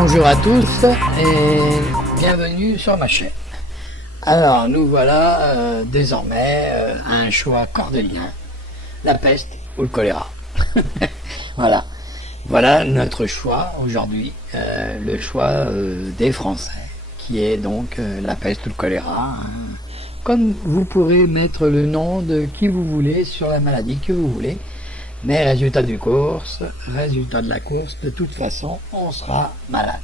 Bonjour à tous et bienvenue sur ma chaîne. Alors nous voilà désormais à un choix cordelien, la peste ou le choléra. Voilà notre choix aujourd'hui, le choix des Français, qui est donc la peste ou le choléra. Comme vous pourrez mettre le nom de qui vous voulez sur la maladie que vous voulez, mais résultat de la course, de toute façon, on sera malade.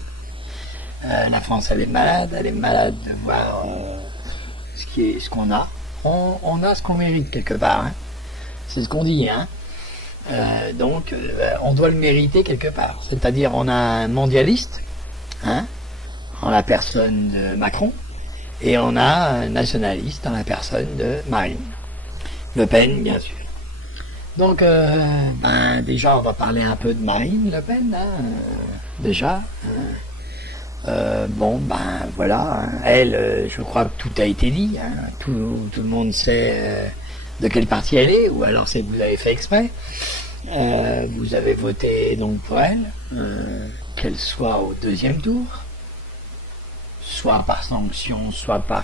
La France, elle est malade de voir ce qu'on a. On a ce qu'on mérite quelque part, hein. C'est ce qu'on dit, hein. Donc, on doit le mériter quelque part. C'est-à-dire, on a un mondialiste, hein, en la personne de Macron, et on a un nationaliste en la personne de Marine Le Pen, bien sûr. Donc, déjà, on va parler un peu de Marine Le Pen, hein, déjà. Voilà, hein. Elle, je crois que tout a été dit, hein. Tout le monde sait de quel parti elle est, ou alors c'est que vous avez fait exprès. Vous avez voté donc pour elle, qu'elle soit au deuxième tour, soit par sanction, soit par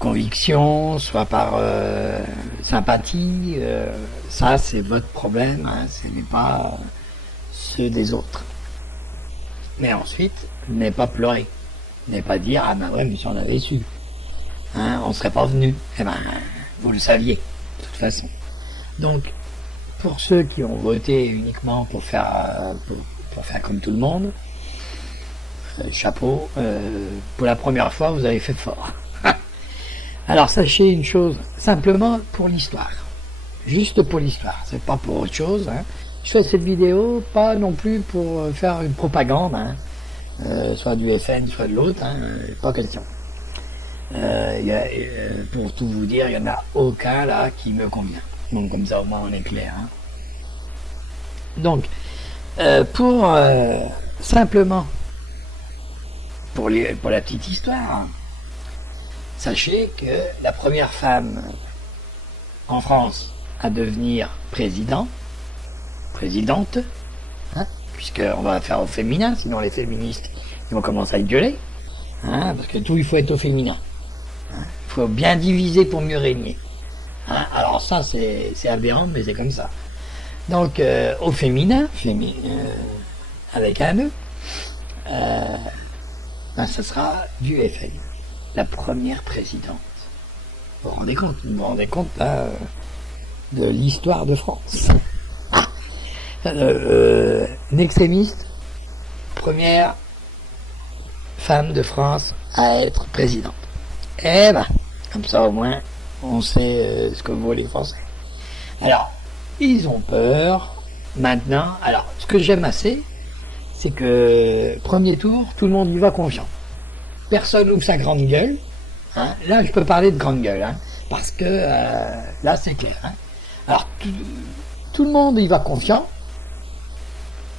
conviction, soit par sympathie. Ça, c'est votre problème, hein, ce n'est pas ceux des autres. Mais ensuite, n'est pas pleurer, n'est pas dire ah ben ouais, mais si on avait su, hein, on serait pas venu. Eh ben, vous le saviez de toute façon. Donc, pour ceux qui ont voté uniquement pour faire comme tout le monde, chapeau, pour la première fois, vous avez fait fort. Alors, sachez une chose, simplement pour l'histoire. Juste pour l'histoire, c'est pas pour autre chose, hein. Je fais cette vidéo pas non plus pour faire une propagande, hein, soit du FN, soit de l'autre, hein, pas question. Pour tout vous dire, il n'y en a aucun là qui me convient. Donc comme ça au moins on est clair, hein. Donc, simplement, pour la petite histoire, sachez que la première femme en France à devenir présidente, hein, puisqu'on va faire au féminin, sinon les féministes ils vont commencer à être gueuler, hein, parce que tout il faut être au féminin, hein. Il faut bien diviser pour mieux régner, hein. Alors ça c'est aberrant, mais c'est comme ça. Donc au féminin, avec un E, ça sera du FN, la première présidente. Vous vous rendez compte là, de l'histoire de France. Une extrémiste, première femme de France à être présidente. Eh ben, comme ça au moins, on sait ce que vaut les Français. Alors, ils ont peur. Maintenant, alors, ce que j'aime assez, c'est que premier tour, tout le monde y va confiant. Personne ouvre sa grande gueule. Hein. Là, je peux parler de grande gueule, hein, parce que là, c'est clair. Hein. Alors, tout le monde y va confiant.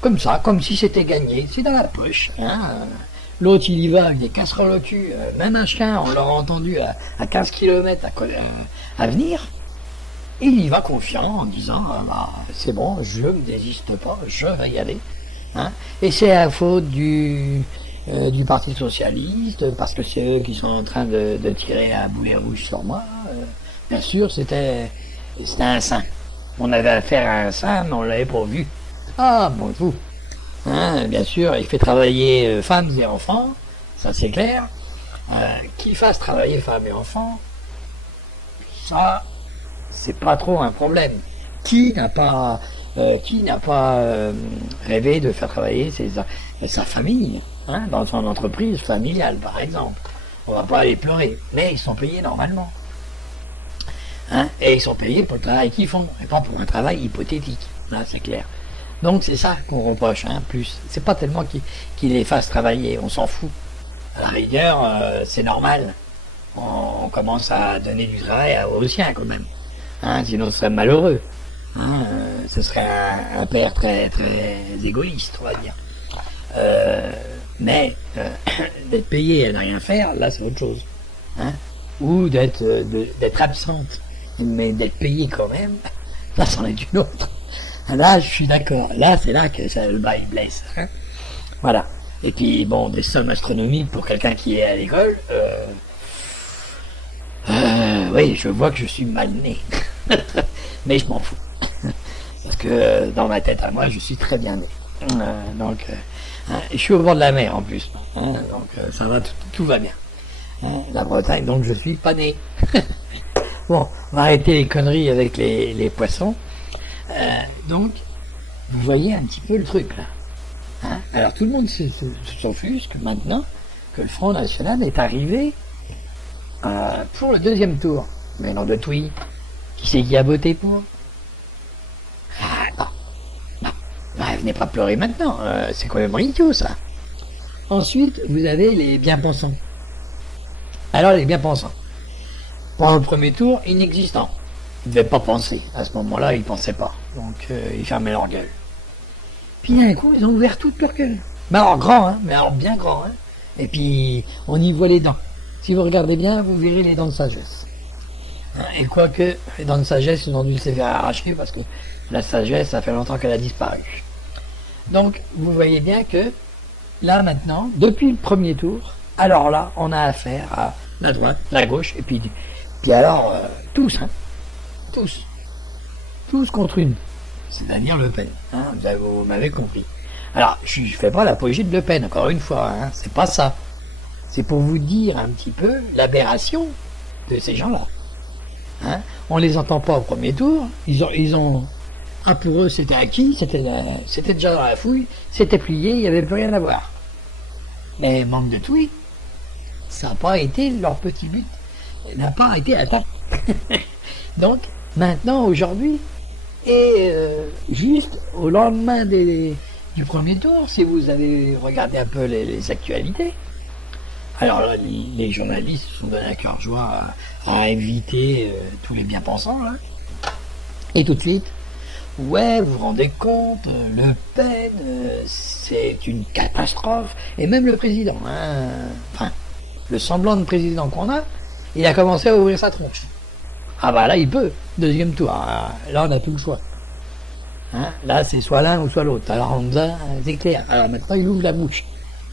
Comme ça, comme si c'était gagné, c'est dans la poche, hein. L'autre il y va avec des casseroles au cul, même un chien, on l'aura entendu à 15 km à venir, et il y va confiant en disant c'est bon, je ne me désiste pas, je vais y aller, hein. Et c'est la faute du Parti Socialiste, parce que c'est eux qui sont en train de tirer un boulet rouge sur moi. Bien sûr, c'était un saint. On avait affaire à un saint, mais on l'avait pas vu. Ah, bon, tout. Hein, bien sûr, il fait travailler femmes et enfants, ça c'est clair. Qu'il fasse travailler femmes et enfants, ça, c'est pas trop un problème. Qui n'a pas rêvé de faire travailler sa famille, hein, dans son entreprise familiale, par exemple. On va pas aller pleurer, mais ils sont payés normalement. Hein, et ils sont payés pour le travail qu'ils font, et pas pour un travail hypothétique. Là, c'est clair. Donc c'est ça qu'on reproche, hein, plus. C'est pas tellement qu'il les fasse travailler, on s'en fout. À la rigueur, c'est normal. On commence à donner du travail aux siens quand même. Hein, sinon ce serait malheureux. Hein, ce serait un père très très égoïste, on va dire. Mais d'être payé à ne rien faire, là c'est autre chose. Hein, ou d'être absente, mais d'être payé quand même, là c'en est une autre. Là, je suis d'accord. Là, c'est là que le bas il blesse. Hein. Voilà. Et puis, bon, des sommes astronomiques pour quelqu'un qui est à l'école. Oui, je vois que je suis mal né. Mais je m'en fous. Parce que dans ma tête à moi, je suis très bien né. Je suis au bord de la mer en plus. Donc ça va, tout va bien. La Bretagne, donc je suis pas né. Bon, on va arrêter les conneries avec les poissons. Donc, vous voyez un petit peu le truc là. Alors tout le monde s'offusque maintenant que le Front National est arrivé pour le deuxième tour. Mais non de Twi, qui c'est qui a voté pour? Venez pas pleurer maintenant, c'est quand même idiot ça. Ensuite, vous avez les bien-pensants. Alors les bien-pensants, pendant le premier tour, inexistants. Ils ne devaient pas penser. À ce moment-là, ils ne pensaient pas. Donc ils fermaient leur gueule. Puis d'un coup, ils ont ouvert toute leur gueule. Mais alors grand, mais alors bien grand. Et puis, on y voit les dents. Si vous regardez bien, vous verrez les dents de sagesse. Et quoique, les dents de sagesse, ils ont dû se faire arracher parce que la sagesse, ça fait longtemps qu'elle a disparu. Donc, vous voyez bien que, là maintenant, depuis le premier tour, alors là, on a affaire à la droite, la gauche, et puis alors, tous. Tous contre une. C'est-à-dire Le Pen. Vous m'avez compris. Alors, je ne fais pas l'apologie de Le Pen, encore une fois, c'est pas ça. C'est pour vous dire un petit peu l'aberration de ces gens-là. On les entend pas au premier tour, ils ont pour eux c'était acquis, c'était déjà dans la fouille, c'était plié, il n'y avait plus rien à voir. Mais manque de tweet, ça n'a pas été leur petit but, n'a pas été atteint. Donc, maintenant, aujourd'hui, et juste au lendemain du premier tour, si vous avez regardé un peu les actualités, alors là, les journalistes se sont donné à cœur joie à inviter tous les bien-pensants, là. Et tout de suite, ouais, vous vous rendez compte, Le Pen, c'est une catastrophe. Et même le président, enfin, le semblant de président qu'on a, il a commencé à ouvrir sa tronche. Ah bah là, il peut, deuxième tour. Là, on n'a plus le choix. Là, c'est soit l'un ou soit l'autre. Alors, c'est clair. Alors maintenant, il ouvre la bouche.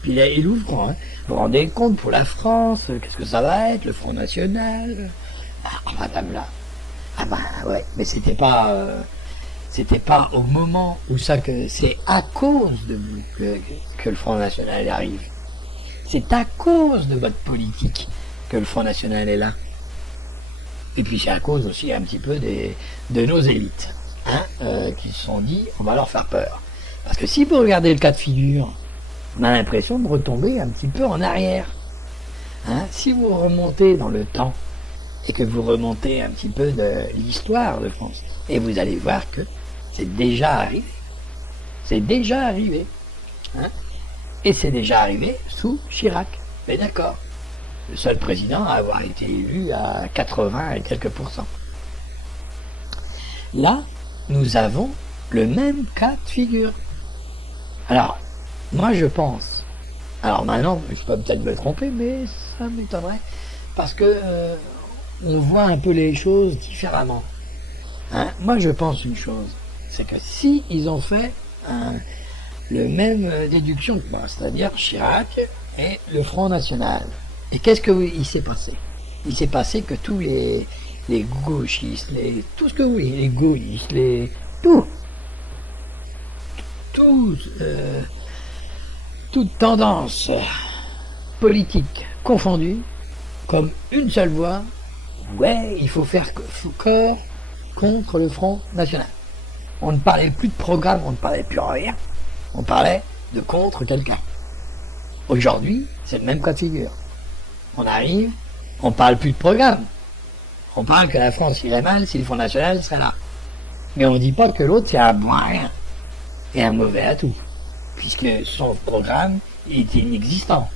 Puis là, il ouvre, Vous vous rendez compte, pour la France, qu'est-ce que ça va être, le Front National? Madame là. Ouais, mais c'était pas au moment où c'est à cause de vous que le Front National arrive. C'est à cause de votre politique que le Front National est là. Et puis c'est à cause aussi un petit peu de nos élites, qui se sont dit, on va leur faire peur. Parce que si vous regardez le cas de figure, on a l'impression de retomber un petit peu en arrière. Si vous remontez dans le temps, et que vous remontez un petit peu de l'histoire de France, et vous allez voir que c'est déjà arrivé. C'est déjà arrivé. Et c'est déjà arrivé sous Chirac. Mais d'accord. Le seul président à avoir été élu à 80 et quelques pourcents. Là, nous avons le même cas de figure. Alors, moi je pense, alors maintenant, je peux peut-être me tromper, mais ça m'étonnerait, parce que on voit un peu les choses différemment. Moi je pense une chose, c'est que si ils ont fait le même déduction que moi, c'est-à-dire Chirac et le Front National, et qu'est-ce qu'il s'est passé? Il s'est passé que tous les gauchistes, tout ce que vous voulez, les gaullistes, toute tendance politique confondue, comme une seule voix, ouais, il faut faire corps contre le Front National. On ne parlait plus de programme, on ne parlait plus de rien, on parlait de contre quelqu'un. Aujourd'hui, c'est le même cas de figure. On arrive, on parle plus de programme. On parle que la France irait mal si le Front National serait là. Mais on ne dit pas que l'autre c'est un bon à rien et un mauvais à tout, puisque son programme est inexistant.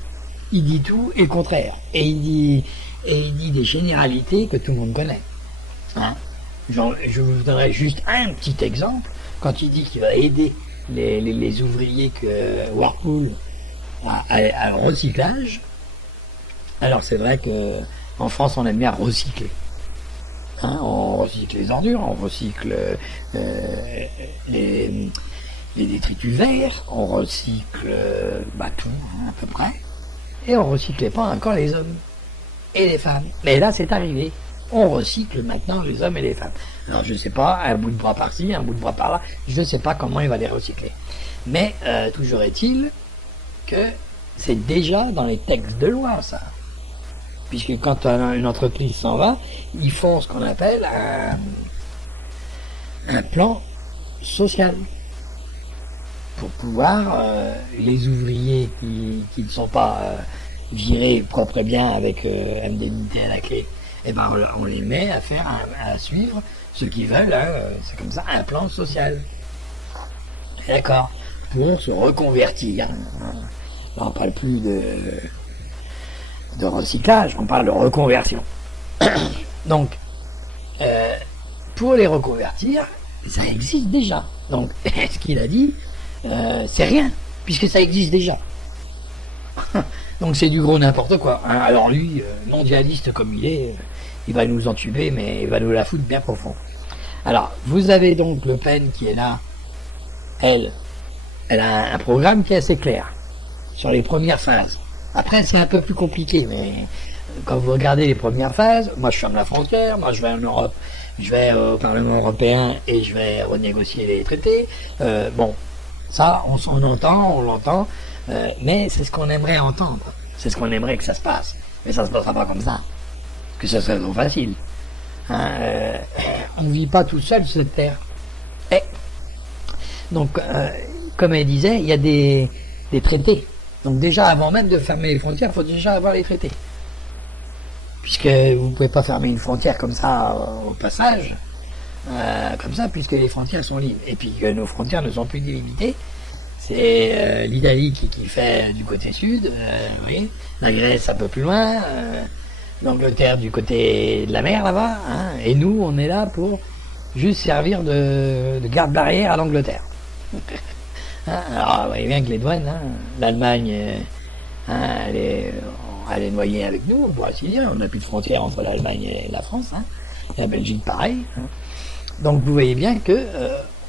Il dit tout et le contraire. Et il dit des généralités que tout le monde connaît. Je vous donnerai juste un petit exemple. Quand il dit qu'il va aider les ouvriers que Whirlpool à recyclage, alors c'est vrai que en France on aime bien recycler. On recycle les ordures, on recycle les détritus verts, on recycle tout, à peu près, et on recyclait pas encore les hommes et les femmes. Mais là, c'est arrivé. On recycle maintenant les hommes et les femmes. Alors, je sais pas, un bout de bras par-ci, un bout de bras par-là, je ne sais pas comment il va les recycler. Mais toujours est-il que c'est déjà dans les textes de loi, ça. Puisque quand une entreprise s'en va, ils font ce qu'on appelle un plan social. Pour pouvoir, les ouvriers qui ne sont pas virés propre et bien avec indemnité à la clé, eh ben on les met à faire, à suivre ce qu'ils veulent, c'est comme ça, un plan social. D'accord. Pour se reconvertir. Là, on parle plus de recyclage, on parle de reconversion. Donc, pour les reconvertir, ça existe déjà. Donc, ce qu'il a dit, c'est rien, puisque ça existe déjà. Donc c'est du gros n'importe quoi. Hein. Alors lui, mondialiste comme il est, il va nous entuber, mais il va nous la foutre bien profond. Alors, vous avez donc Le Pen qui est là. Elle a un programme qui est assez clair sur les premières phases. Après, c'est un peu plus compliqué, mais quand vous regardez les premières phases, moi je ferme la frontière, moi je vais en Europe, je vais au Parlement européen et je vais renégocier les traités. Bon, ça, on l'entend, mais c'est ce qu'on aimerait entendre. C'est ce qu'on aimerait que ça se passe. Mais ça se passera pas comme ça. Parce que ça serait trop facile. Hein, on ne vit pas tout seul sur cette terre. Donc, comme elle disait, il y a des traités. Donc déjà, avant même de fermer les frontières, il faut déjà avoir les traités. Puisque vous ne pouvez pas fermer une frontière comme ça au passage, comme ça, puisque les frontières sont libres. Et puis que nos frontières ne sont plus délimitées. C'est l'Italie qui fait du côté sud, vous voyez, la Grèce un peu plus loin, l'Angleterre du côté de la mer là-bas, hein, et nous, on est là pour juste servir de garde-barrière à l'Angleterre. Hein, alors, vous voyez bien que les douanes, hein, l'Allemagne, elle est noyée avec nous, on pourra s'y dire, on n'a plus de frontière entre l'Allemagne et la France, hein, et la Belgique pareil. Hein. Donc vous voyez bien que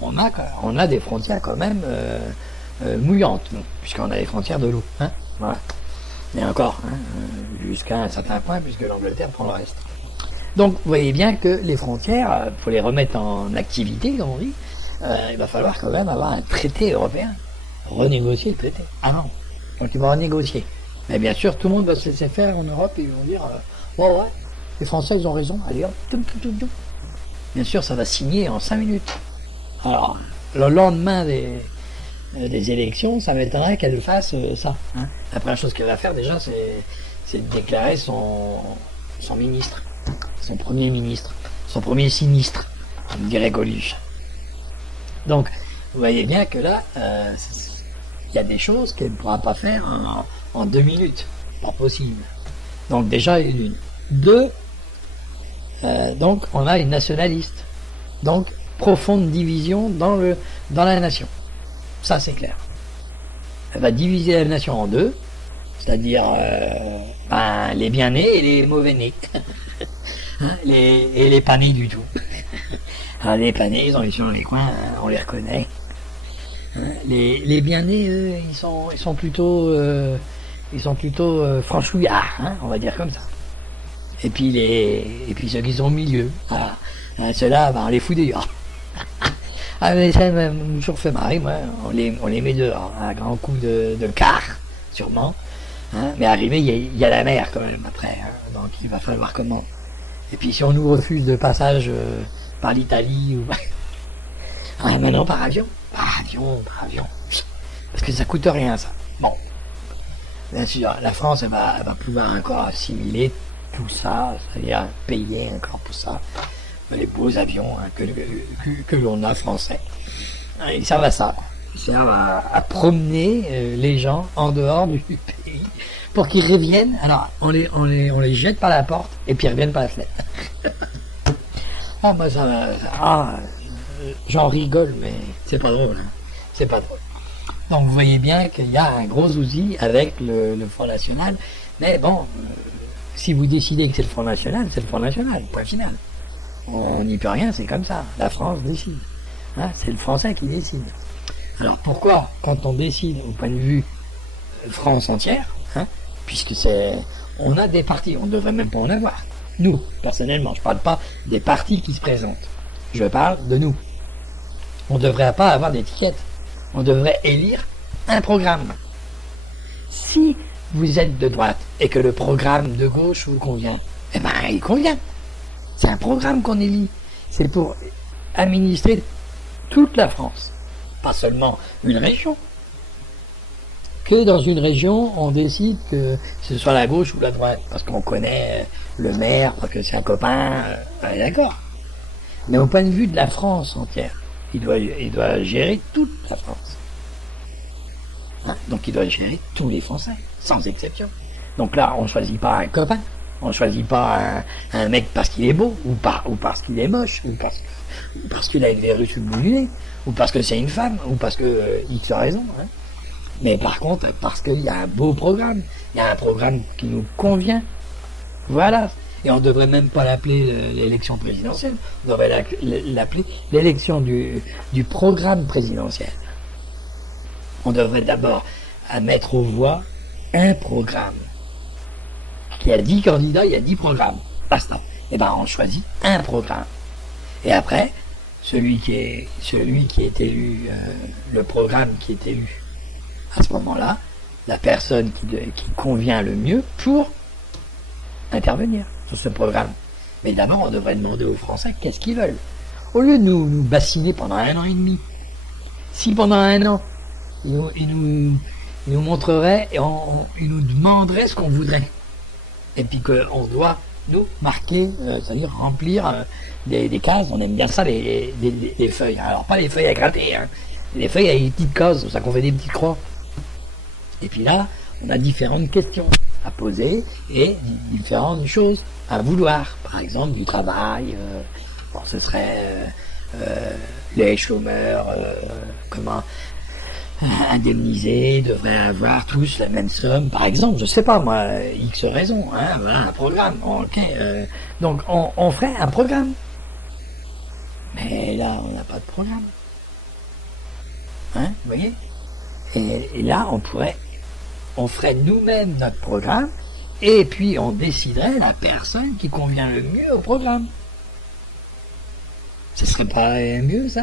on a des frontières quand même mouillantes, puisqu'on a les frontières de l'eau. Hein, voilà. Mais encore, hein, jusqu'à un certain point, puisque l'Angleterre prend le reste. Donc vous voyez bien que les frontières, faut les remettre en activité, comme on dit. Il va falloir quand même avoir un traité européen, renégocier le traité. Ah non, donc il va renégocier. Mais bien sûr, tout le monde va se laisser faire en Europe et ils vont dire ouais, les Français ils ont raison, allez hop, tout. Bien sûr, ça va signer en 5 minutes. Alors, le lendemain des élections, ça m'étonnerait qu'elle fasse ça. Hein. La première chose qu'elle va faire déjà, c'est de déclarer son ministre, son premier ministre, son premier sinistre, comme dirait Coluche. Donc, vous voyez bien que là, il y a des choses qu'elle ne pourra pas faire en 2 minutes. Pas possible. Donc déjà, une. 2, donc on a une nationaliste. Donc, profonde division dans la nation. Ça, c'est clair. Elle va diviser la nation en 2, c'est-à-dire les bien-nés et les mauvais-nés. Hein, et les pas nés du tout. Alors, les pas nés, ils sont dans les coins, on les reconnaît. Hein, les bien-nés, eux, ils sont plutôt franchouillards, hein, on va dire comme ça. Et puis ceux qui sont au milieu, voilà. Ceux-là, on les fout dehors. Ah, mais ça m'a toujours fait marrer, moi. On les met dehors, à grand coup de car, sûrement. Hein, mais arrivé, il y a la mer quand même après. Hein, donc il va falloir comment. Et puis si on nous refuse de passage par l'Italie ou. Ah, maintenant par avion. Par avion. Parce que ça coûte rien, ça. Bon. Bien sûr, la France, elle va pouvoir encore assimiler tout ça, c'est-à-dire payer encore pour ça. Les beaux avions hein, que l'on a français. Ils servent à ça. Ils servent à promener les gens en dehors du pays pour qu'ils reviennent. Alors, on les jette par la porte et puis ils reviennent par la fenêtre. Moi, j'en rigole, mais c'est pas drôle. Hein. C'est pas drôle. Donc, vous voyez bien qu'il y a un gros souci avec le Front National. Mais bon, si vous décidez que c'est le Front National, c'est le Front National, point final. On n'y peut rien, c'est comme ça. La France décide. Hein, c'est le Français qui décide. Alors pourquoi, quand on décide au point de vue France entière, puisque on a des partis, on ne devrait même pas en avoir. Nous, personnellement, je ne parle pas des partis qui se présentent. Je parle de nous. On ne devrait pas avoir d'étiquette. On devrait élire un programme. Si vous êtes de droite et que le programme de gauche vous convient, eh ben il convient. C'est un programme qu'on élit. C'est pour administrer toute la France, pas seulement une région. Que dans une région, on décide que ce soit la gauche ou la droite, parce qu'on connaît le maire, parce que c'est un copain, d'accord. Mais au point de vue de la France entière, il doit gérer toute la France. Donc il doit gérer tous les Français, sans exception. Donc là, on ne choisit pas un copain, on ne choisit pas un mec parce qu'il est beau, ou parce qu'il est moche, ou parce qu'il a une verrue sur le bout du nez, ou parce que c'est une femme, ou parce que X a raison. Mais par contre, parce qu'il y a un beau programme, il y a un programme qui nous convient. Voilà. Et on ne devrait même pas l'appeler l'élection présidentielle, on devrait l'appeler l'élection du programme présidentiel. On devrait d'abord mettre aux voix un programme. Il y a 10 candidats, il y a 10 programmes. Basta. Et ben on choisit un programme. Et après, celui qui est élu, le programme qui est élu, à ce moment-là, la personne qui convient le mieux pour intervenir sur ce programme. Mais d'abord, on devrait demander aux Français qu'est-ce qu'ils veulent. Au lieu de nous bassiner pendant 1 an et demi. Si pendant 1 an, ils nous montreraient et ils nous demanderaient ce qu'on voudrait. Et puis qu'on doit, nous, marquer, c'est-à-dire remplir des cases. On aime bien ça, les feuilles. Alors, pas les feuilles à gratter, les feuilles avec des petites cases, c'est pour ça qu'on fait des petites croix. Et puis là, on a différentes questions à poser et différentes choses à vouloir. Par exemple, du travail, ce serait les chômeurs, comment indemnisés devraient avoir tous la même somme. Par exemple, je sais pas moi, X raison, voilà, un programme. Ok, donc on ferait un programme. Mais là, on n'a pas de programme. Vous voyez? Et là, on ferait nous-mêmes notre programme, et puis on déciderait la personne qui convient le mieux au programme. Ce serait pas mieux, ça?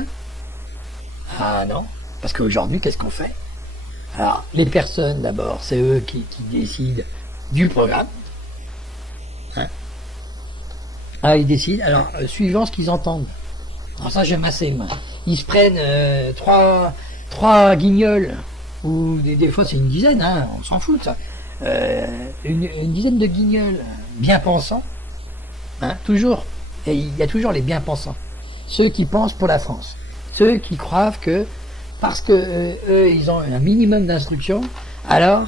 Ah non, parce qu'aujourd'hui, qu'est-ce qu'on fait? Alors, les personnes, d'abord, c'est eux qui décident du programme. Ah, ils décident, alors, suivant ce qu'ils entendent. Alors ça, j'aime assez, moi. Ils se prennent trois guignols, ou des fois c'est une dizaine, on s'en fout de ça. Une dizaine de guignols bien pensants, toujours. Et il y a toujours les bien pensants. Ceux qui pensent pour la France. Ceux qui croient que, parce que eux, ils ont un minimum d'instruction, alors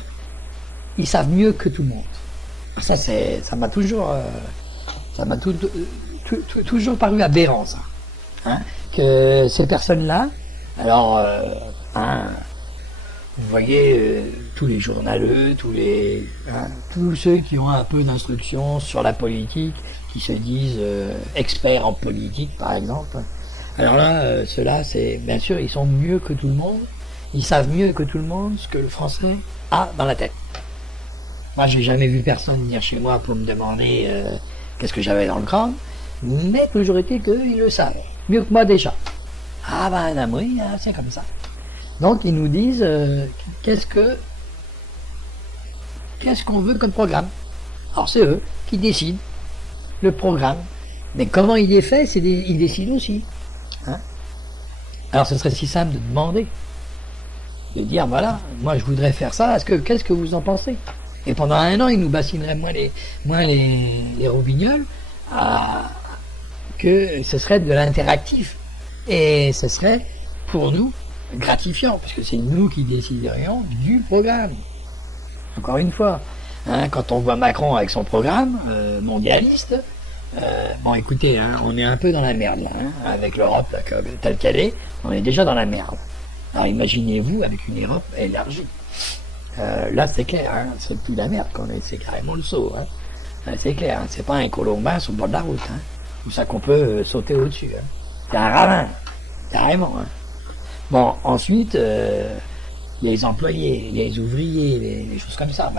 ils savent mieux que tout le monde. Ça m'a toujours, toujours paru aberrant, ça. Que ces personnes-là, alors, vous voyez, tous les journaleux, tous ceux qui ont un peu d'instruction sur la politique, qui se disent experts en politique, par exemple. Alors là, ceux-là, c'est bien sûr, ils sont mieux que tout le monde. Ils savent mieux que tout le monde ce que le Français a dans la tête. Moi, j'ai jamais vu personne venir chez moi pour me demander qu'est-ce que j'avais dans le crâne, mais toujours été qu'ils le savent, mieux que moi déjà. Ah ben oui, c'est comme ça. Donc ils nous disent qu'est-ce qu'on veut comme programme. Alors c'est eux qui décident le programme. Mais comment il est fait, ils décident aussi. Alors ce serait si simple de demander, de dire voilà, moi je voudrais faire ça, qu'est-ce que vous en pensez? Et pendant 1 an, ils nous bassineraient moins les roubignoles, que ce serait de l'interactif. Et ce serait pour nous gratifiant, puisque c'est nous qui déciderions du programme. Encore une fois, quand on voit Macron avec son programme mondialiste, bon écoutez, on est un peu dans la merde là, avec l'Europe telle qu'elle est, on est déjà dans la merde. Alors imaginez-vous avec une Europe élargie. Là c'est clair, c'est plus la merde qu'on est, c'est carrément le saut. C'est clair, c'est pas un colombin sur le bord de la route, où ça qu'on peut sauter au-dessus. C'est un ravin, carrément. Bon, ensuite, les employés, les ouvriers, les choses comme ça,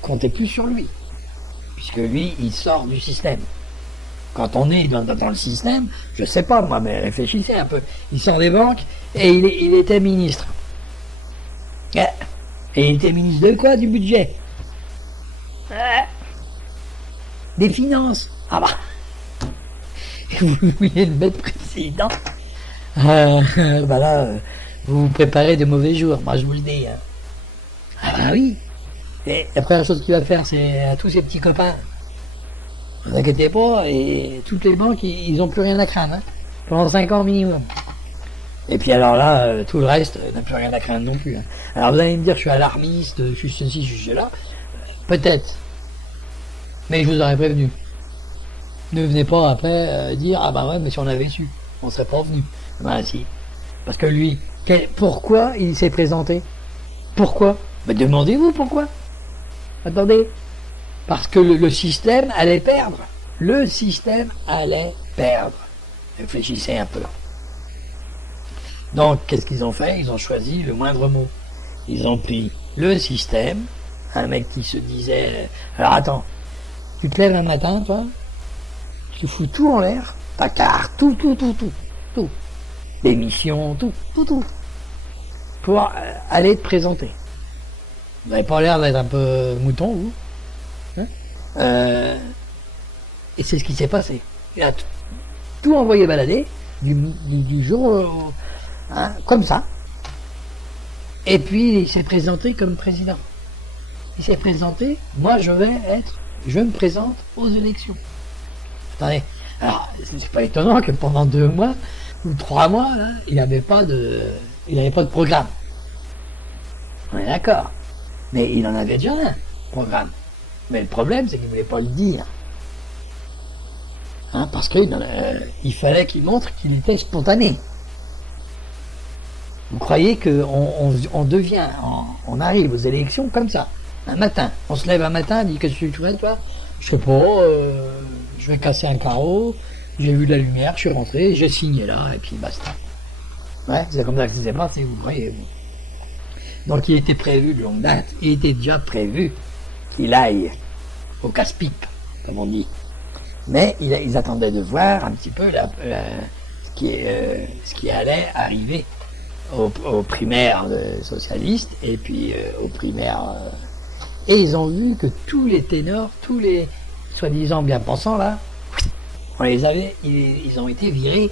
comptez plus sur lui. Puisque lui, il sort du système. Quand on est dans le système, je sais pas moi, mais réfléchissez un peu. Il sort des banques et il était ministre. Et il était ministre de quoi? Du budget. Des finances. Ah bah. Et vous vouliez le mettre président. Bah là, vous vous préparez de mauvais jours, moi je vous le dis. Hein. Ah bah oui. Et la première chose qu'il va faire, c'est à tous ses petits copains. Ne vous inquiétez pas, et toutes les banques, ils n'ont plus rien à craindre. Hein, pendant 5 ans minimum. Et puis alors là, tout le reste n'a plus rien à craindre non plus. Hein. Alors vous allez me dire, je suis alarmiste, je suis ceci, je suis cela. Peut-être. Mais je vous aurais prévenu. Ne venez pas après dire, ah bah ouais, mais si on avait su, on serait pas venu. Ben si. Parce que lui, pourquoi il s'est présenté? Pourquoi? Ben demandez-vous pourquoi. Attendez. Parce que le système allait perdre. Le système allait perdre. Réfléchissez un peu. Donc, qu'est-ce qu'ils ont fait? Ils ont choisi le moindre mot. Ils ont pris le système, un mec qui se disait... Alors attends, tu te lèves un matin, toi, tu fous tout en l'air, ta carte, tout. L'émission, tout. Pour aller te présenter. Vous n'avez pas l'air d'être un peu mouton, vous? Hein? Et c'est ce qui s'est passé. Il a tout envoyé balader, du jour... Hein, comme ça. Et puis il s'est présenté comme président. Il s'est présenté, moi je me présente aux élections. Attendez, alors c'est pas étonnant que pendant 2 mois ou 3 mois, là, il n'avait pas de programme. On est d'accord. Mais il en avait déjà un programme. Mais le problème, c'est qu'il ne voulait pas le dire. Hein, parce qu'il fallait qu'il montre qu'il était spontané. Vous croyez qu'on devient, on arrive aux élections comme ça, un matin. On se lève un matin, on dit qu'est-ce que tu fais toi? Je sais pas, je vais casser un carreau, j'ai vu de la lumière, je suis rentré, j'ai signé là, et puis basta. Ouais, c'est comme ça que ça s'est passé, vous croyez. Donc il était prévu de longue date, il était déjà prévu qu'il aille au casse-pipe, comme on dit. Mais ils attendaient de voir un petit peu ce qui allait arriver aux primaires socialistes et puis aux primaires... et ils ont vu que tous les ténors, tous les soi-disant bien-pensants, là, on les avait, ils ont été virés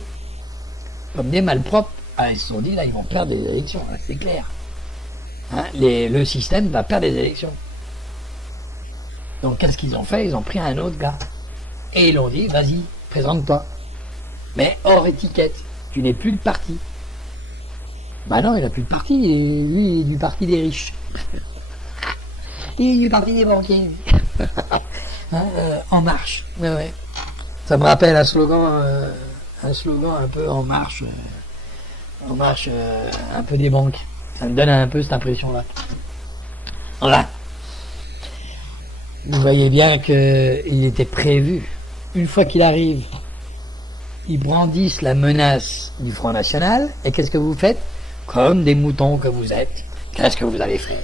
comme des malpropres. Ah, ils se sont dit, là, ils vont perdre des élections, là, c'est clair. Hein, le système va perdre des élections. Donc, qu'est-ce qu'ils ont fait? Ils ont pris un autre gars. Et ils l'ont dit, vas-y, présente-toi. Mais hors étiquette, tu n'es plus de parti. Bah non, il n'a plus de parti, lui, il est du parti des riches. Il est du parti des banquiers. Hein, En Marche. Ouais. Ça me rappelle un slogan un peu En Marche, un peu des banques. Ça me donne un peu cette impression-là. Voilà. Vous voyez bien qu'il était prévu. Une fois qu'il arrive, ils brandissent la menace du Front National, et qu'est-ce que vous faites? Comme des moutons que vous êtes, qu'est-ce que vous allez faire?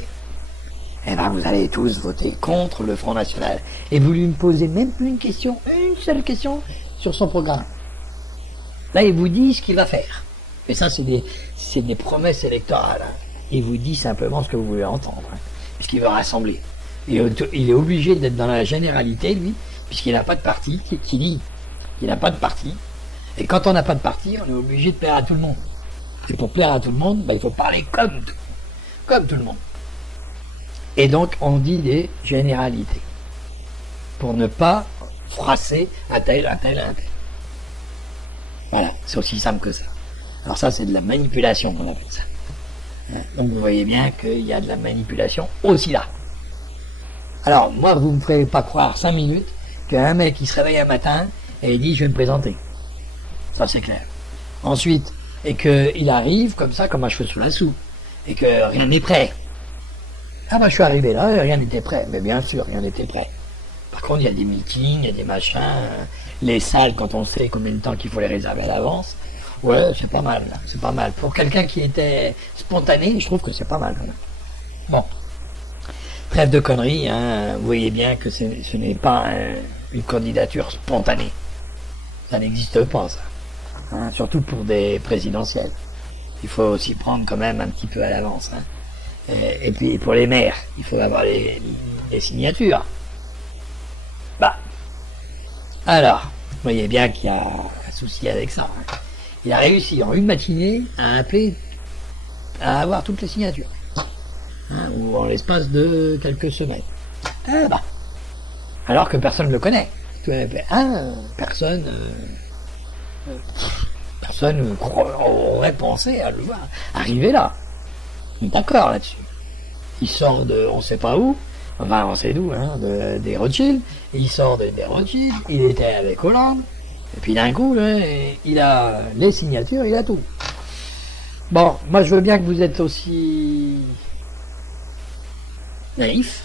Eh bien, vous allez tous voter contre le Front National. Et vous lui me posez même plus une question, une seule question sur son programme. Là, il vous dit ce qu'il va faire. Et ça, c'est des promesses électorales. Hein. Il vous dit simplement ce que vous voulez entendre, hein, puisqu'il veut rassembler. Il est obligé d'être dans la généralité, lui, puisqu'il n'a pas de parti, qui dit qu'il n'a pas de parti. Et quand on n'a pas de parti, on est obligé de plaire à tout le monde. Et pour plaire à tout le monde, il faut parler comme tout le monde. Et donc, on dit des généralités. Pour ne pas froisser un tel. Voilà, c'est aussi simple que ça. Alors ça, c'est de la manipulation qu'on appelle ça. Donc vous voyez bien qu'il y a de la manipulation aussi là. Alors, moi, vous ne me ferez pas croire 5 minutes qu'un mec qui se réveille un matin et il dit « je vais me présenter ». Ça, c'est clair. Ensuite, et qu'il arrive comme ça, comme un cheveu sous la soupe, et que rien n'est prêt. Ah bah je suis arrivé là, et rien n'était prêt. Mais bien sûr, rien n'était prêt. Par contre, il y a des meetings, il y a des machins, les salles, quand on sait combien de temps qu'il faut les réserver à l'avance, Ouais, c'est pas mal, c'est pas mal. Pour quelqu'un qui était spontané, je trouve que c'est pas mal. Bon, trêve de conneries, hein. Vous voyez bien que ce n'est pas une candidature spontanée. Ça n'existe pas, ça. Hein, surtout pour des présidentielles. Il faut s'y prendre quand même un petit peu à l'avance. Hein. Et puis pour les maires, il faut avoir les signatures. Bah, alors, vous voyez bien qu'il y a un souci avec ça. Hein. Il a réussi en une matinée à appeler, à avoir toutes les signatures. Hein, ou en l'espace de quelques semaines. Ah bah, alors que personne ne le connaît. Personne aurait pensé à le voir arriver là. D'accord là-dessus. Il sort de on sait pas où, enfin on sait d'où, hein, des Rothschild, il sort des Rothschild, il était avec Hollande, et puis d'un coup, là, il a les signatures, il a tout. Bon, moi je veux bien que vous êtes aussi naïf,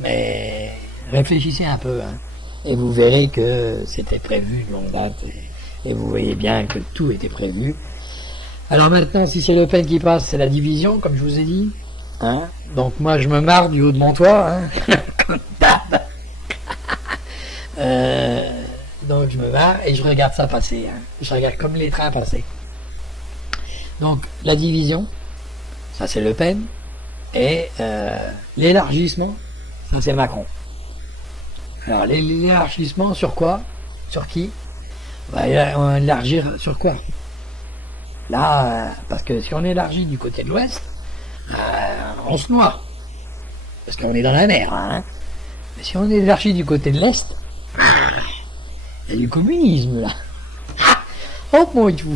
mais réfléchissez un peu, hein, et vous verrez que c'était prévu de longue date, et vous voyez bien que tout était prévu. Alors maintenant, si c'est Le Pen qui passe, c'est la division, comme je vous ai dit. Hein, donc moi, je me marre du haut de mon toit, hein, comme d'hab. Donc je me marre et je regarde ça passer. Hein. Je regarde comme les trains passer. Donc la division, ça c'est Le Pen. Et l'élargissement, ça c'est Macron. Alors l'élargissement sur quoi? Sur qui? On va élargir sur quoi? Là, parce que si on élargit du côté de l'ouest, on se noie. Parce qu'on est dans la mer. Hein. Mais si on élargit du côté de l'est, il y a du communisme là. Oh mon Dieu.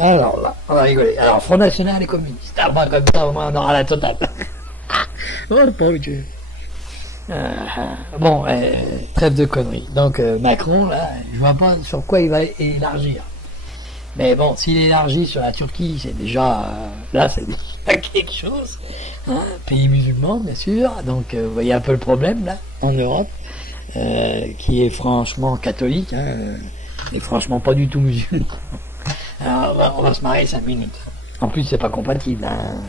Alors là, on va rigoler. Alors Front National et communiste. Ah, bah, comme ça, au moins, on aura la totale. Oh mon Dieu. Bon, trêve de conneries. Donc Macron, là, je vois pas sur quoi il va élargir. Mais bon, s'il élargit sur la Turquie, c'est déjà, là, c'est déjà quelque chose. Hein, pays musulman, bien sûr. Donc, vous voyez un peu le problème, là, en Europe, qui est franchement catholique, hein, et franchement pas du tout musulman. Alors, on va se marrer 5 minutes. En plus, c'est pas compatible, hein.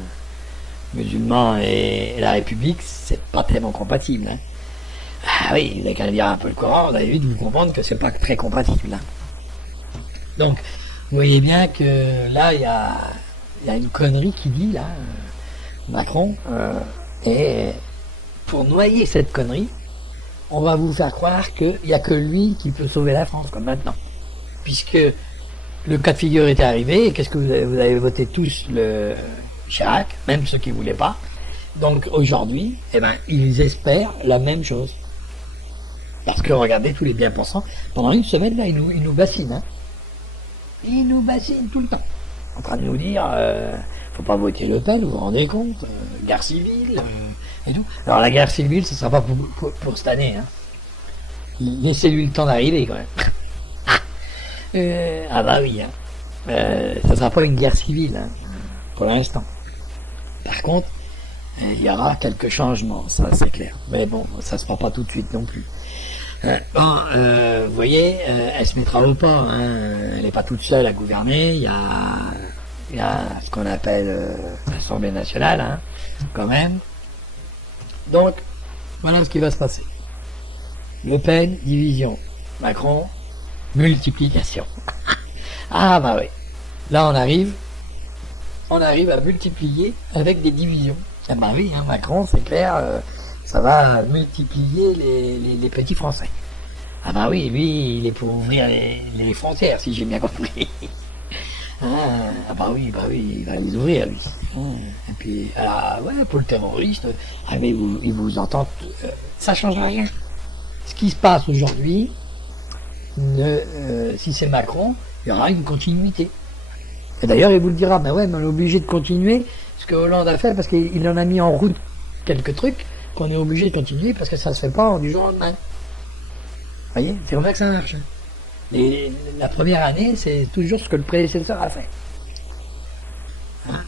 Musulman et la République, c'est pas tellement compatible, hein. Ah oui, vous avez qu'à lire un peu le Coran, vous allez vite vous comprendre que c'est pas très compatible, hein. Donc, vous voyez bien que là, il y a une connerie qui dit, là, Macron, et pour noyer cette connerie, on va vous faire croire qu'il n'y a que lui qui peut sauver la France, comme maintenant. Puisque le cas de figure était arrivé, et qu'est-ce que vous avez voté tous le Chirac, même ceux qui ne voulaient pas. Donc aujourd'hui, eh ben, ils espèrent la même chose. Parce que regardez tous les bien-pensants, pendant une semaine, là, ils nous bassinent, hein. Ils nous bassinent tout le temps, en train de nous dire faut pas voter Le Pen, vous vous rendez compte, guerre civile, et tout. Alors la guerre civile, ce sera pas pour cette année, hein. Laissez-lui le temps d'arriver quand même. Ah bah oui, hein. Ça sera pas une guerre civile, hein, pour l'instant. Par contre, il y aura quelques changements, ça c'est clair. Mais bon, ça se fera pas tout de suite non plus. Vous voyez, elle se mettra au pas, hein. Elle n'est pas toute seule à gouverner, il y a ce qu'on appelle l'Assemblée nationale, hein, quand même. Donc, voilà ce qui va se passer. Le Pen, division. Macron, multiplication. Ah bah oui. Là on arrive à multiplier avec des divisions. Ah bah oui, hein, Macron, c'est clair, ça va multiplier les petits Français. Ah bah oui, lui, il est pour ouvrir les frontières, si j'ai bien compris. Ah bah oui, il va les ouvrir, lui. Et puis, alors, ouais, pour le terroriste, mais il vous entend, ça change rien. Ce qui se passe aujourd'hui, si c'est Macron, il y aura une continuité. Et d'ailleurs, il vous le dira, mais ouais, mais on est obligé de continuer ce que Hollande a fait, parce qu'il en a mis en route quelques trucs qu'on est obligé de continuer, parce que ça se fait pas du jour au lendemain. Vous voyez, c'est comme ça que ça marche. La première année, c'est toujours ce que le prédécesseur a fait.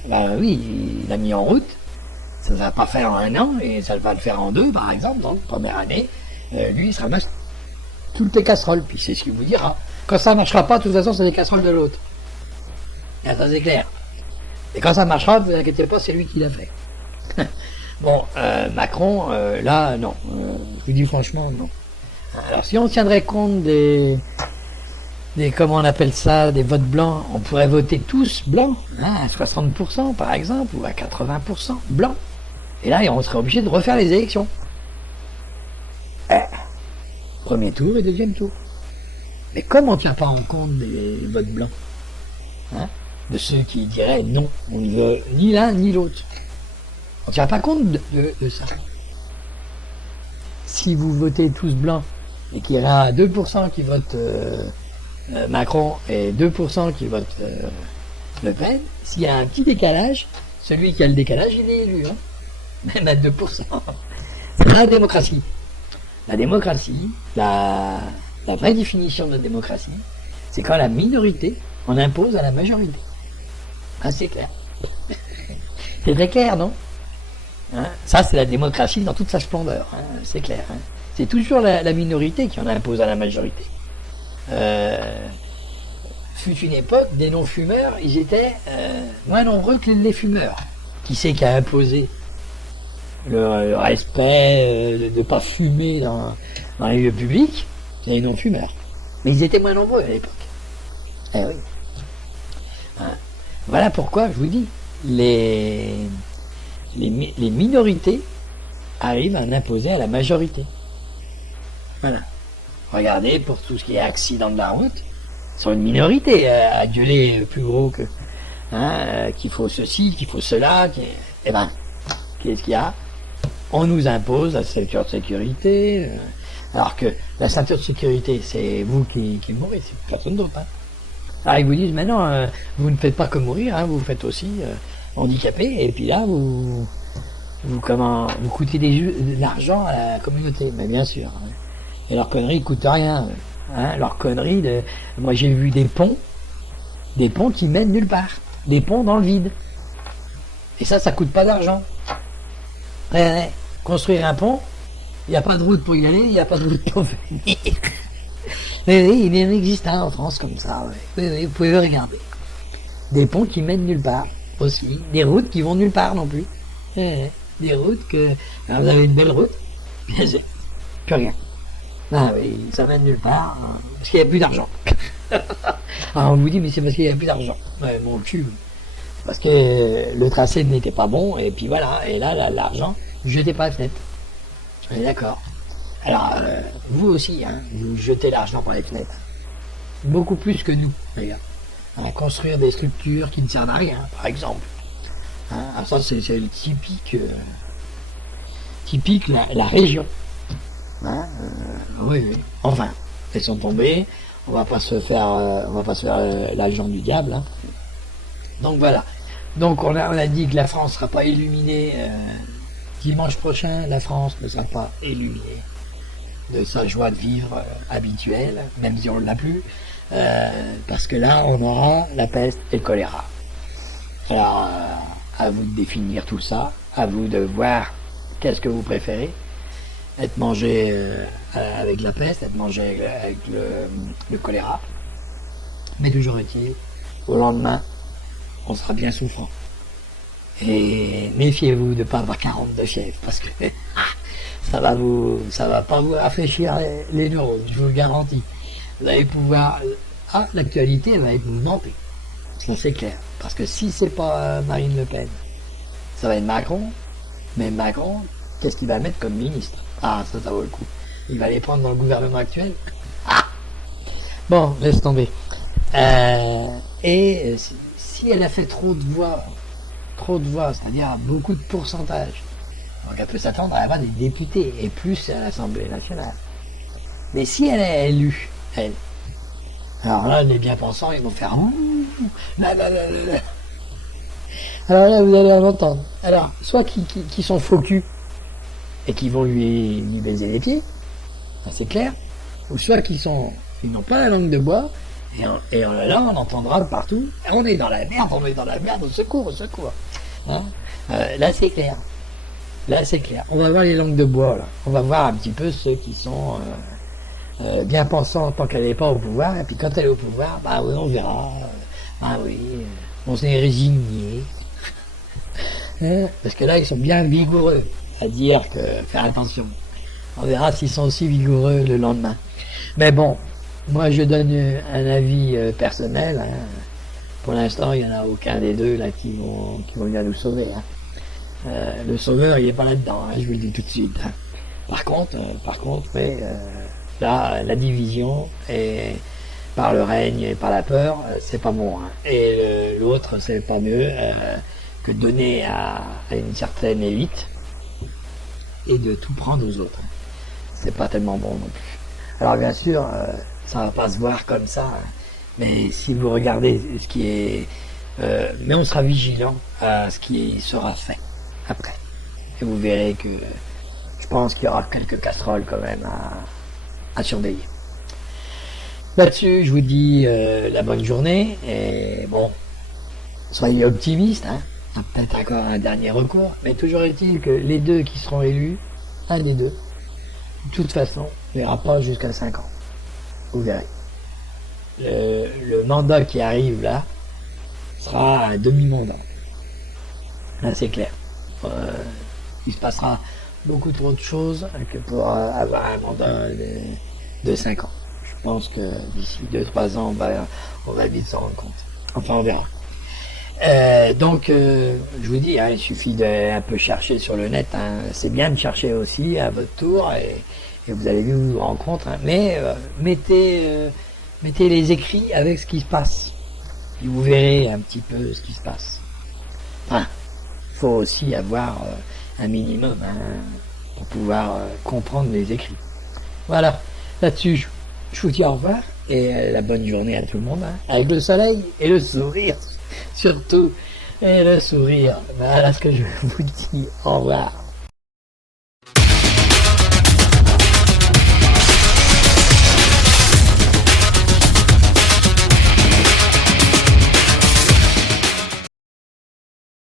Bah oui, il a mis en route, ça ne va pas faire en 1 an, et ça va le faire en 2, par exemple. Donc, première année, lui, il se ramasse toutes les casseroles, puis c'est ce qu'il vous dira. Quand ça marchera pas, de toute façon, c'est les casseroles de l'autre. Ah, ça c'est clair. Et quand ça marchera, ne vous inquiétez pas, c'est lui qui l'a fait. Bon, Macron, là, non. Je vous dis franchement, non. Alors, si on tiendrait compte comment on appelle ça, des votes blancs, on pourrait voter tous blancs, hein, à 60% par exemple, ou à 80% blancs. Et là, on serait obligé de refaire les élections. Premier tour et deuxième tour. Mais comme on ne tient pas en compte des votes blancs, hein, de ceux qui diraient non, on ne veut ni l'un ni l'autre, on ne tient pas compte de ça. Si vous votez tous blancs et qu'il y aura 2% qui votent Macron et 2% qui votent Le Pen, s'il y a un petit décalage, celui qui a le décalage, il est élu. Hein. Même à 2%. C'est la démocratie. La démocratie, la vraie définition de la démocratie, c'est quand la minorité en impose à la majorité. Ah, c'est clair. C'est très clair, non? Hein, ça, c'est la démocratie dans toute sa splendeur. Hein, c'est clair. Hein. C'est toujours la minorité qui en impose à la majorité. Fut une époque, des non-fumeurs, ils étaient moins nombreux que les fumeurs. Qui c'est qui a imposé le respect de ne pas fumer dans les lieux publics? C'est les non-fumeurs. Mais ils étaient moins nombreux à l'époque. Eh oui. Hein. Voilà pourquoi, je vous dis, les minorités arrivent à en imposer à la majorité. Voilà. Regardez, pour tout ce qui est accident de la route, ils sont une minorité à gueuler plus gros que... Hein, qu'il faut ceci, qu'il faut cela. Eh ben, qu'est-ce qu'il y a? On nous impose la ceinture de sécurité, alors que la ceinture de sécurité, c'est vous qui mourrez, c'est personne d'autre. Hein. Alors ils vous disent, mais non, vous ne faites pas que mourir, hein, vous faites aussi handicapé, et puis là, vous coûtez de l'argent à la communauté, mais bien sûr. Hein. Et leur connerie ne coûte rien. Hein, leur connerie moi j'ai vu des ponts qui mènent nulle part, des ponts dans le vide. Et ça coûte pas d'argent. Ouais. Construire un pont, il n'y a pas de route pour y aller, il n'y a pas de route pour venir. Oui, il en existe un en France comme ça. Ouais. Oui, vous pouvez le regarder. Des ponts qui mènent nulle part aussi. Des routes qui vont nulle part non plus. Ouais. Des routes que... Alors, vous avez une belle route, bien sûr, plus rien. Ah oui, ça mène nulle part, hein, parce qu'il n'y a plus d'argent. Alors on vous dit, mais c'est parce qu'il n'y a plus d'argent. Ouais, mon cul. Parce que le tracé n'était pas bon, et puis voilà, et là, l'argent, jetez pas la fenêtre. On est d'accord. Alors, vous aussi, hein, vous jetez l'argent par les fenêtres. Beaucoup plus que nous, d'ailleurs. À construire des structures qui ne servent à rien, par exemple. Hein, alors ça, c'est le typique la région. Hein, oui. Enfin, elles sont tombées. On va pas se faire l'agent du diable. Hein. Donc voilà. Donc on a dit que la France ne sera pas illuminée. Dimanche prochain, la France ne sera pas illuminée de sa joie de vivre habituelle, même si on ne l'a plus, parce que là, on aura la peste et le choléra. Alors, à vous de définir tout ça, à vous de voir qu'est-ce que vous préférez. Être mangé avec la peste, être mangé avec le choléra. Mais toujours est-il, au lendemain, on sera bien souffrant. Et méfiez-vous de ne pas avoir 42 fièvre, parce que ça va pas vous rafraîchir les neurones, je vous le garantis. Vous allez pouvoir... l'actualité, elle va être montée. Ça c'est clair. Parce que si c'est pas Marine Le Pen, ça va être Macron. Mais Macron, qu'est-ce qu'il va mettre comme ministre? Ah, ça vaut le coup. Il va les prendre dans le gouvernement actuel. Ah bon, laisse tomber. Et si elle a fait trop de voix, c'est-à-dire beaucoup de pourcentage, donc elle peut s'attendre à avoir des députés, et plus à l'Assemblée nationale. Mais si elle est élue, elle, alors là, les bien-pensants, ils vont faire... Alors là, vous allez en entendre. Alors, soit qui sont faux cul, et qui vont lui baiser les pieds, c'est clair, ou soit ils n'ont pas la langue de bois, et là on entendra partout, on est dans la merde, au secours. Hein, là c'est clair. On va voir les langues de bois, là. On va voir un petit peu ceux qui sont bien pensant tant qu'elle n'est pas au pouvoir, et puis quand elle est au pouvoir, bah oui, on verra. Ah oui, on s'est résigné. Hein, parce que là, ils sont bien vigoureux à dire que faire attention. On verra s'ils sont aussi vigoureux le lendemain. Mais bon, moi je donne un avis personnel. Hein. Pour l'instant, il n'y en a aucun des deux là qui vont venir nous sauver. Hein. Le sauveur, il n'est pas là-dedans, hein, je vous le dis tout de suite. Hein. Par contre, mais, là, la division et par le règne et par la peur, c'est pas bon. Hein. Et l'autre, c'est pas mieux que de donner à une certaine élite et de tout prendre aux autres. C'est pas tellement bon non plus. Alors bien sûr, ça va pas se voir comme ça, hein, mais si vous regardez ce qui est... mais on sera vigilant à ce qui sera fait après. Et vous verrez que je pense qu'il y aura quelques casseroles quand même à surveiller. Là-dessus, je vous dis la bonne journée, et bon, soyez optimistes, hein. Il y a peut-être encore un dernier recours, mais toujours est-il que les deux qui seront élus, un des deux, de toute façon, ne verra pas jusqu'à 5 ans. Vous verrez. Le mandat qui arrive là sera un demi-mandat. Là, c'est clair. Il se passera beaucoup trop de choses que pour avoir un mandat de 5 ans. Je pense que d'ici 2-3 ans, on va vite s'en rendre compte. Enfin, on verra. Donc, je vous dis, hein, il suffit d'un peu chercher sur le net. Hein. C'est bien de chercher aussi à votre tour, et vous allez vu où vous rencontre. Hein. Mais mettez les écrits avec ce qui se passe. Et vous verrez un petit peu ce qui se passe. Enfin, il faut aussi avoir un minimum hein, pour pouvoir comprendre les écrits. Voilà. Là-dessus, je vous dis au revoir et la bonne journée à tout le monde. Hein, avec le soleil et le sourire. Surtout, et le sourire. Voilà ce que je vous dis. Au revoir.